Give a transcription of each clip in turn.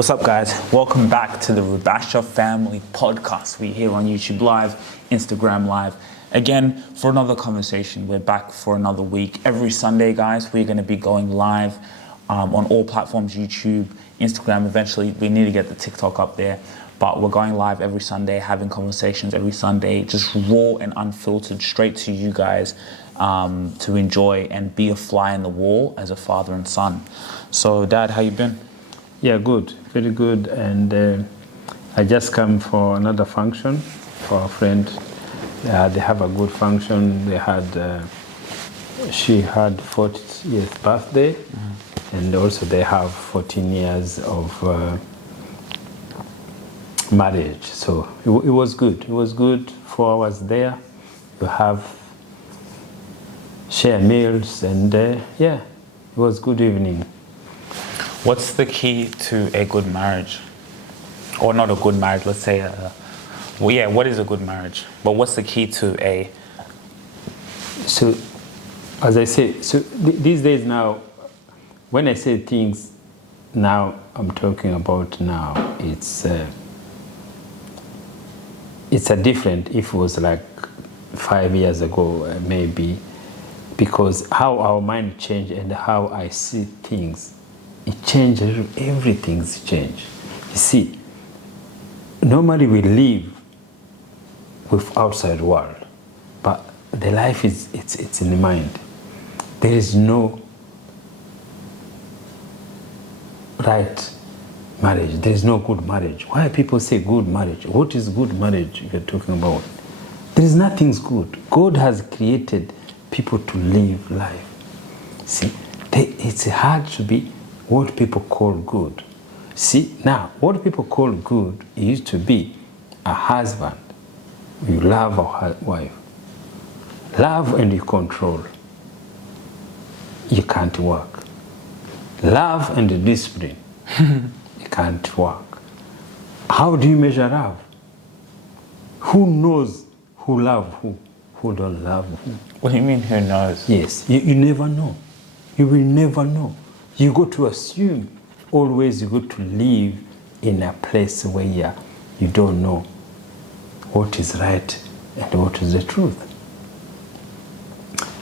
What's up, guys? Welcome back to the Rubasha Family Podcast. We're here on YouTube Live, Instagram Live. Again, for another conversation. We're back for another week. Every Sunday, guys, we're going to be going live on all platforms, YouTube, Instagram. Eventually, we need to get the TikTok up there. But we're going live every Sunday, having conversations every Sunday, just raw and unfiltered, straight to you guys to enjoy and be a fly in the wall as a father and son. So, Dad, how you been? Yeah, good, very good. And I just come for another function for a friend. They have a good function. They had, she had 40th birthday, and also they have 14 years of marriage. So it was good. It was good. 4 hours there. You have share meals, and yeah, it was good evening. What's the key to a good marriage? Or not a good marriage, let's say, what is a good marriage? But what's the key to a... So, as I say, these days now, when I say things now, I'm talking about now, it's a different, if it was like 5 years ago, maybe, because how our mind changed and how I see things, it changes, everything's changed. You see, normally we live with outside world, but the life it's in the mind. There is no right marriage. There is no good marriage. Why people say good marriage? What is good marriage you're talking about? There is nothing good. God has created people to live life. See, it's hard to be what people call good. See, now, what people call good used to be a husband. You love a wife. Love and you control. You can't work. Love and discipline. You can't work. How do you measure love? Who knows who love who don't love who? What do you mean, who knows? Yes, you never know. You will never know. You got to assume, always you got to live in a place where you don't know what is right and what is the truth.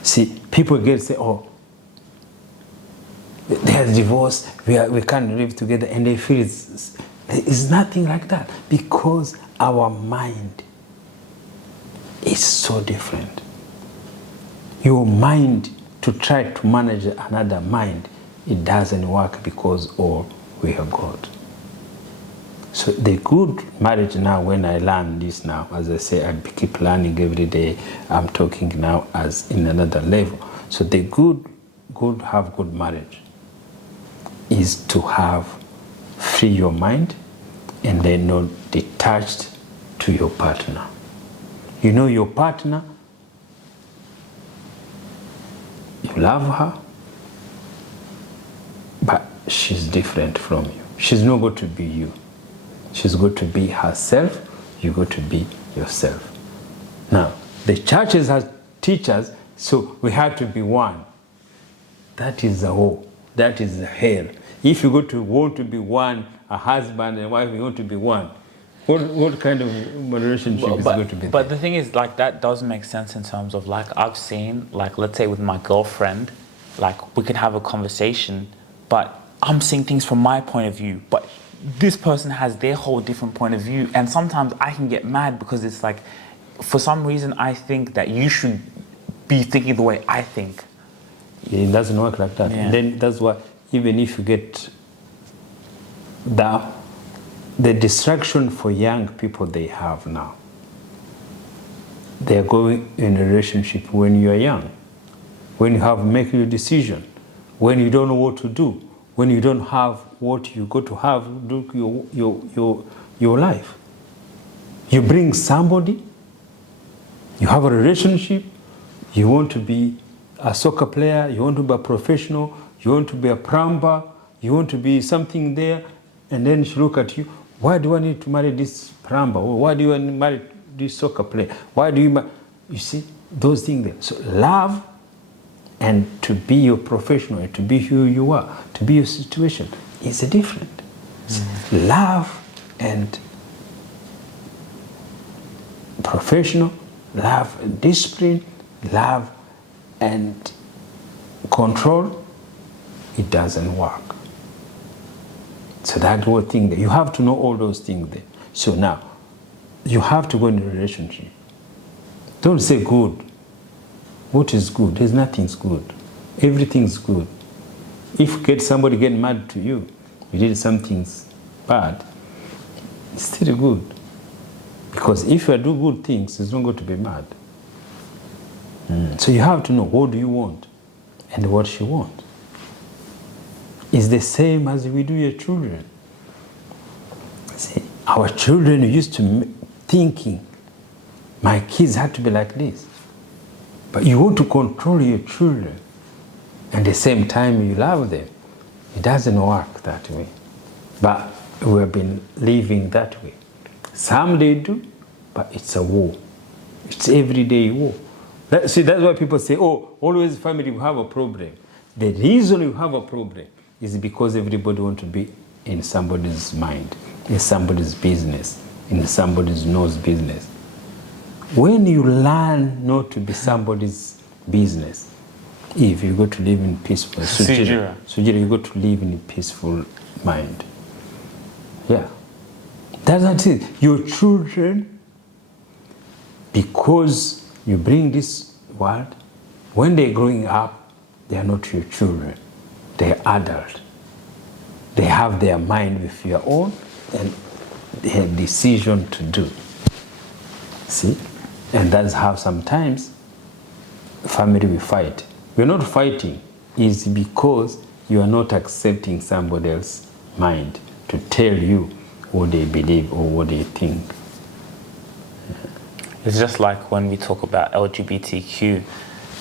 See, people get say, oh, there's divorce, we can't live together, and they feel it's nothing like that, because our mind is so different. Your mind, to try to manage another mind, it doesn't work, because all we have God. So the good marriage now, when I learn this now, as I say, I keep learning every day. I'm talking now as in another level. So the good have good marriage is to have free your mind and then not detached to your partner. You know your partner, you love her, but she's different from you. She's not going to be you. She's going to be herself. You're going to be yourself. Now, the churches have teachers, so we have to be one. That is the whole. That is the hell. If you want to be one, a husband and wife, you want to be one. What kind of relationship is going to be there? But the thing is, like, that does make sense in terms of, like, I've seen, like, let's say with my girlfriend, like, we can have a conversation, but I'm seeing things from my point of view, but this person has their whole different point of view, and sometimes I can get mad because it's like, for some reason, I think that you should be thinking the way I think. It doesn't work like that. Yeah. Then that's why, even if you get the distraction for young people they have now, they are going in a relationship when you are young, when you have make your decision, when you don't know what to do, when you don't have what you got to have, do your life. You bring somebody, you have a relationship, you want to be a soccer player, you want to be a professional, you want to be a plumber, you want to be something there, and then she look at you, why do I need to marry this plumber? Or why do I marry this soccer player? Why do you see, those things there. So love and to be your professional, to be who you are, to be your situation is different. Love and professional, love and discipline, love and control, it doesn't work. So that whole thing there, you have to know all those things there. So now, you have to go in a relationship. Don't say good. What is good? There's nothing's good. Everything's good. If somebody get mad to you, you did something bad, it's still good. Because if you do good things, it's not going to be mad. So you have to know what do you want and what you want. It's the same as we do your children. See, our children used to thinking, my kids have to be like this. But you want to control your children, and at the same time you love them. It doesn't work that way. But we have been living that way. Some they do, but it's a war. It's everyday war. See, that's why people say, oh, always family will have a problem. The reason you have a problem is because everybody wants to be in somebody's mind, in somebody's business, in somebody's nose business. When you learn not to be somebody's business, if you go to live in peaceful, Sugira, you go to live in a peaceful mind. Yeah. That's it. Your children, because you bring this world, when they're growing up, they are not your children. They're adults. They have their mind with your own, and they have decision to do. See? And that's how sometimes family will fight. We're not fighting. It's because you are not accepting somebody else's mind to tell you what they believe or what they think. It's just like when we talk about LGBTQ,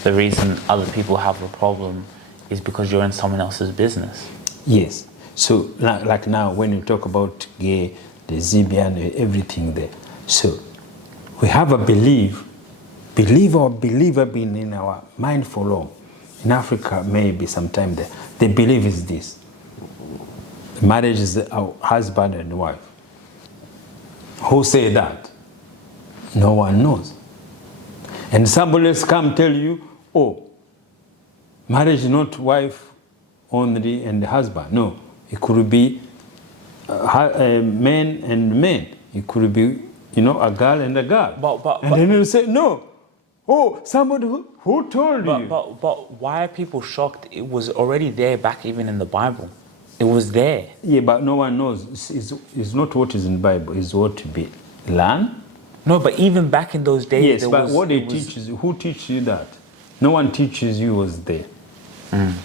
the reason other people have a problem is because you're in someone else's business. Yes. So like now when you talk about gay, lesbian, everything there. So we have a belief have been in our mind for long. In Africa, maybe sometime there. The belief is this. Marriage is a husband and wife. Who say that? No one knows. And somebody else come tell you, oh, marriage is not wife only and husband. No, it could be men and men. It could be, a girl and a girl. And then you say, no. Oh, somebody who told you? But why are people shocked? It was already there back even in the Bible. It was there. Yeah, but no one knows. It's not what is in the Bible. It's what to be learned. No, but even back in those days... Yes, but what they teach you, who teaches you that? No one teaches you was there.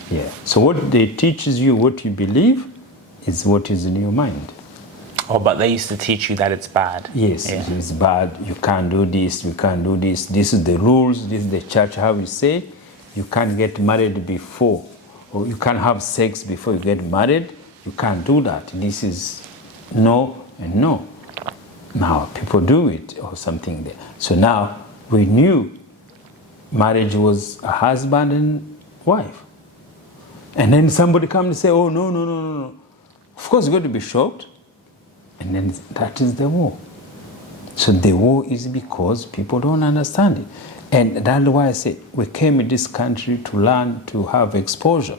Yeah. So what they teaches you, what you believe, is what is in your mind. Oh, but they used to teach you that it's bad. Yes, yeah. It's bad. You can't do this. You can't do this. This is the rules. This is the church, how we say. You can't get married before. Or you can't have sex before you get married. You can't do that. This is no and no. Now, people do it or something there. So now, we knew marriage was a husband and wife. And then somebody comes and say, oh, no. Of course, you're going to be shocked. And then that is the war. So the war is because people don't understand it. And that's why I say we came in this country to learn to have exposure.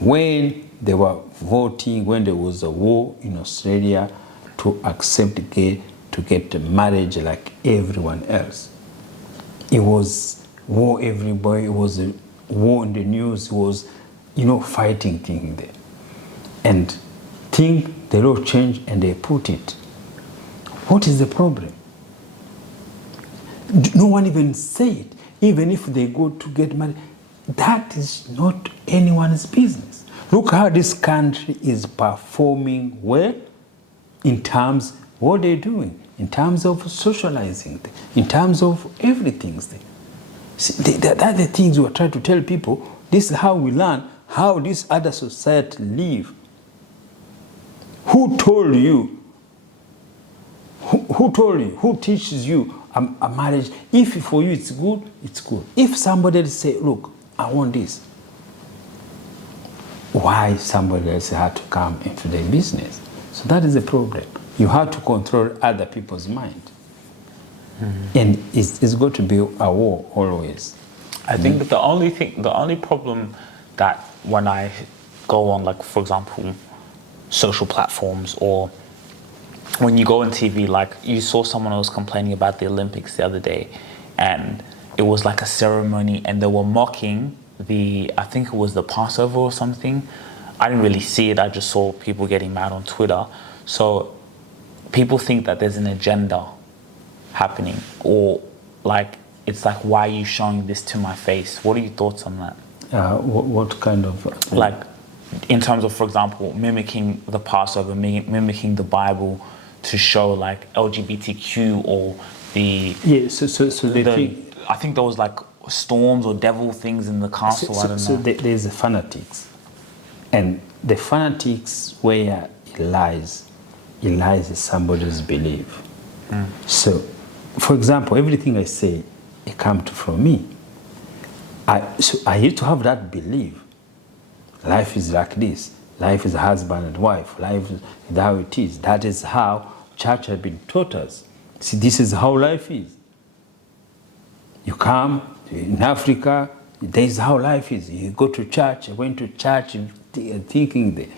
When they were voting, when there was a war in Australia to accept gay, to get marriage like everyone else. It was war everywhere. It was a war in the news. It was, fighting thing there. And the law changed and they put it. What is the problem? No one even say it. Even if they go to get married, that is not anyone's business. Look how this country is performing well in terms of what they're doing, in terms of socializing, in terms of everything. See, that are the things we are trying to tell people. This is how we learn how this other society live. Who told you? Who told you? Who teaches you a marriage? If for you it's good, it's good. If somebody say, look, I want this. why somebody else had to come into their business. So that is the problem. You have to control other people's mind. And it's going to be a war always. I think that the only problem that when I go on, like, for example, social platforms, or when you go on TV, like you saw someone who was complaining about the Olympics the other day, and it was like a ceremony and they were mocking I think it was the Passover or something. I didn't really see it, I just saw people getting mad on Twitter. So people think that there's an agenda happening, or like, it's like, why are you showing this to my face? What are your thoughts on that? What kind of... Like, in terms of, for example, mimicking the Passover, mimicking the Bible to show like LGBTQ or the... Yeah, so they think... I think there was like storms or devil things in the castle, I don't know. So there's the fanatics. And the fanatics where it lies in somebody's belief. So, for example, everything I say, it comes from me. So I used to have that belief. Life is like this. Life is husband and wife. Life is how it is. That is how church has been taught us. See, this is how life is. You come in Africa, this is how life is. You go to church. I went to church thinking that.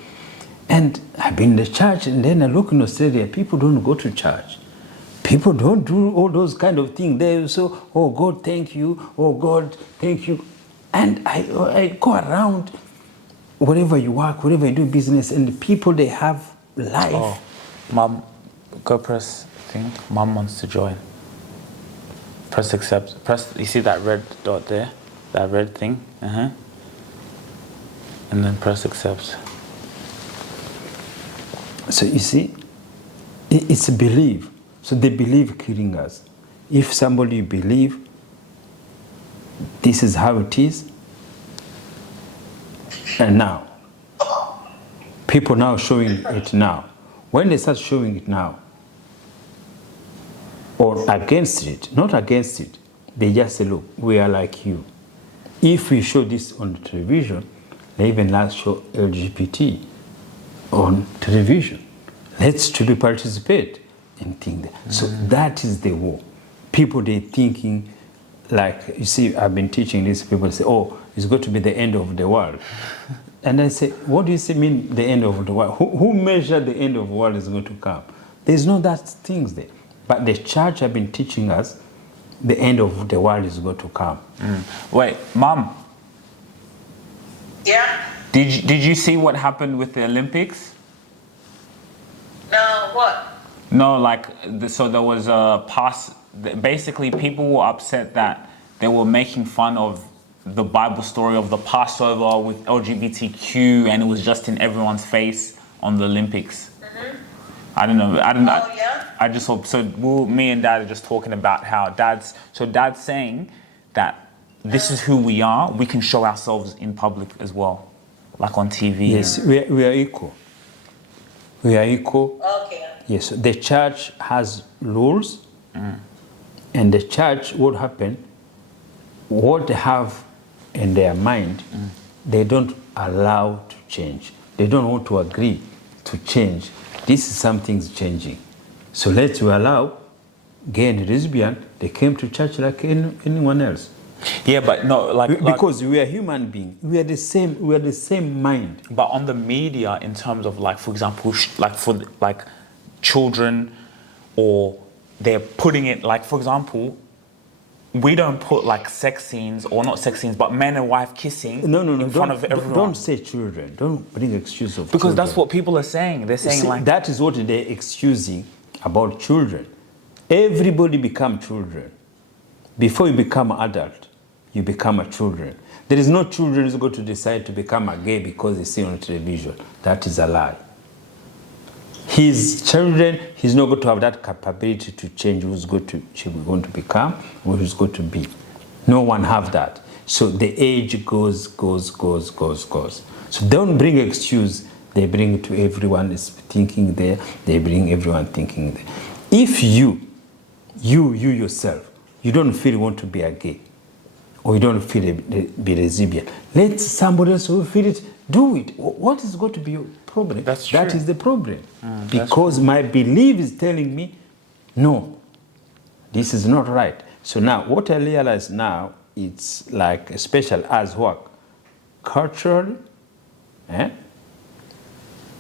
And I've been in the church, and then I look in Australia, people don't go to church. People don't do all those kind of things. They so, oh God, thank you. Oh God, thank you. And I go around, wherever you work, wherever you do business, and the people, they have life. Oh, Mom, go press thing. Mom wants to join. Press accept. Press. You see that red dot there? That red thing. And then press accept. So you see, it's a belief. So they believe killing us. If somebody believe this is how it is, and now people now showing it now. When they start showing it now, or against it, not against it, they just say, look, we are like you. If we show this on the television, they even last show LGBT on television. Let's to be participate and think that. So that is the war. People, they thinking, like, you see, I've been teaching these people, say, oh, it's going to be the end of the world. And I say, what do you say mean the end of the world? Who measured the end of the world is going to come? There's no that things there. But the church have been teaching us the end of the world is going to come. Wait, Mom. Yeah? Did you see what happened with the Olympics? No, what? No, like, so there was a basically people were upset that they were making fun of the Bible story of the Passover with LGBTQ, and it was just in everyone's face on the Olympics. I don't know. Oh, yeah? I just hope, so me and Dad are just talking about how Dad's saying that this is who we are. We can show ourselves in public as well, like on TV. Yes, we are equal. We are equal. Okay. Yes, the church has rules, and the church, what happened, what they have in their mind, they don't allow to change. They don't want to agree to change. This is something's changing. So let's allow gay and lesbian, they came to church like anyone else. Yeah, but no, because we are human beings. We are the same mind. But on the media, in terms of, like, for example, like children, or they're putting it, like, for example, we don't put like sex scenes, or not sex scenes, but man and wife kissing in front of everyone. Don't say children. Don't bring excuse of because children. That's what people are saying. They're saying, like, that is what they're excusing about children. Everybody become children. Before you become an adult, you become a children. There is no children who's going to decide to become a gay because they see on television. That is a lie. His children, he's not going to have that capability to change who's going to become, or who's going to be. No one have that. So the age goes. So don't bring excuse. They bring it to everyone is thinking there. They bring everyone thinking there. If you yourself, you don't feel you want to be a gay, or you don't feel be lesbian, let somebody else who feel it Do it. What is going to be your problem? That's true. That is the problem. Because my belief is telling me, no, this is not right. So now, what I realize now, it's like special as work, culturally.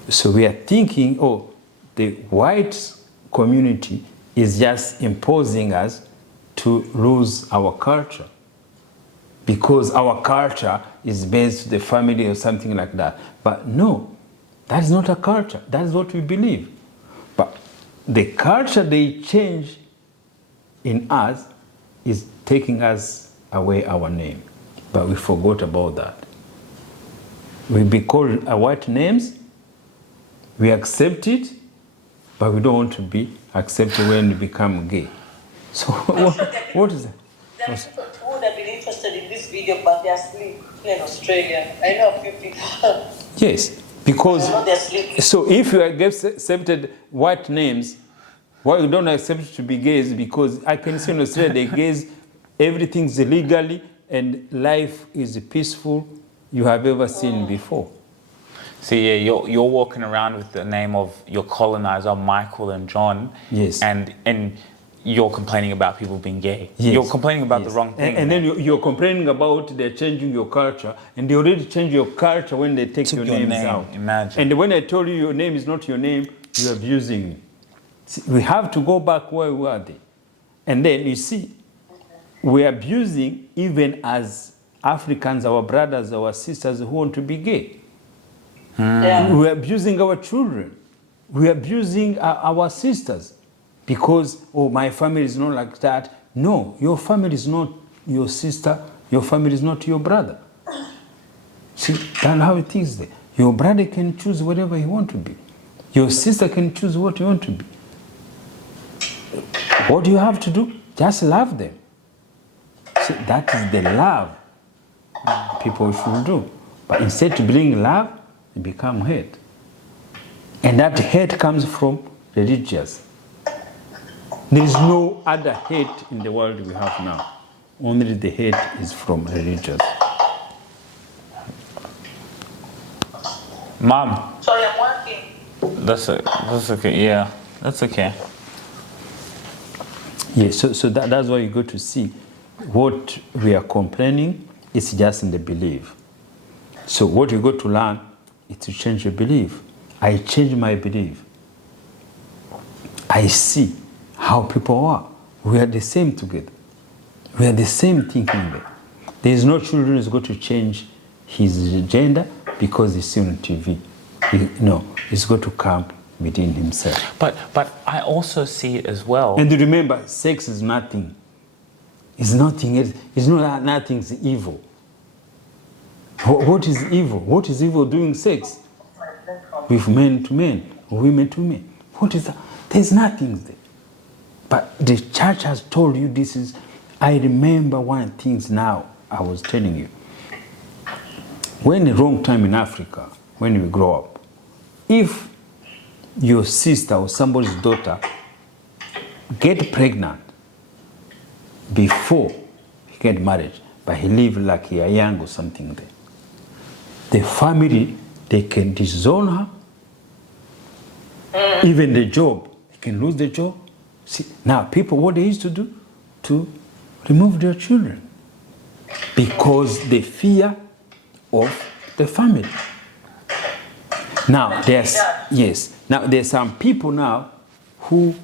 So we are thinking, oh, the white community is just imposing us to lose our culture because our culture is based on the family or something like that. But no, that is not a culture. That is what we believe. But the culture they change in us is taking us away our name. But we forgot about that. We be called white names, we accept it, but we don't want to be accepted when we become gay. So what is that? There are people who would have been interested in this video, but they are asleep in Australia. I know a few people. Yes, because I know they're sleeping. so if you accepted white names, why you don't accept to be gays? Because I can see in Australia the gays, everything's legally and life is peaceful you have ever seen before. So yeah, you're walking around with the name of your colonizer, Michael and John. Yes. And you're complaining about people being gay. Yes. You're complaining about the wrong thing. And then you're complaining about they're changing your culture, and they already changed your culture when they take your names out. Imagine. And when I told you your name is not your name, you're abusing me. See, we have to go back where we were there. And then you see, we're abusing even as Africans, our brothers, our sisters who want to be gay. Yeah. We're abusing our children. We're abusing our sisters because, oh, my family is not like that. No, your family is not your sister. Your family is not your brother. See, that's how it is there. Your brother can choose whatever he wants to be. Your sister can choose what you want to be. What do you have to do? Just love them. See, that is the love people should do. But instead to bring love, it become hate. And that hate comes from religious. There is no other hate in the world we have now. Only the hate is from religious. Mom. Sorry, I'm working. That's okay. Yeah, that's okay. Yeah, so that's why you go to see what we are complaining is just in the belief. So what you go to learn is to change your belief. I change my belief. I see how people are. We are the same together. We are the same thinking there. There is no children who's going to change his gender because he's seen on TV. No, he's going to come within himself. But I also see it as well. And remember, sex is nothing. It's nothing. It's not nothing's evil. What is evil? What is evil doing sex? With men to men, women to men. What is that? There's nothing there. But the church has told you this is. I remember one thing now I was telling you. When the wrong time in Africa, when we grow up, if your sister or somebody's daughter get pregnant before he get married, but he live like he are young or something there, the family, they can disown her. Even the job, he can lose the job. See, now people, what they used to do, to remove their children because they fear of the family. Now there's some people now who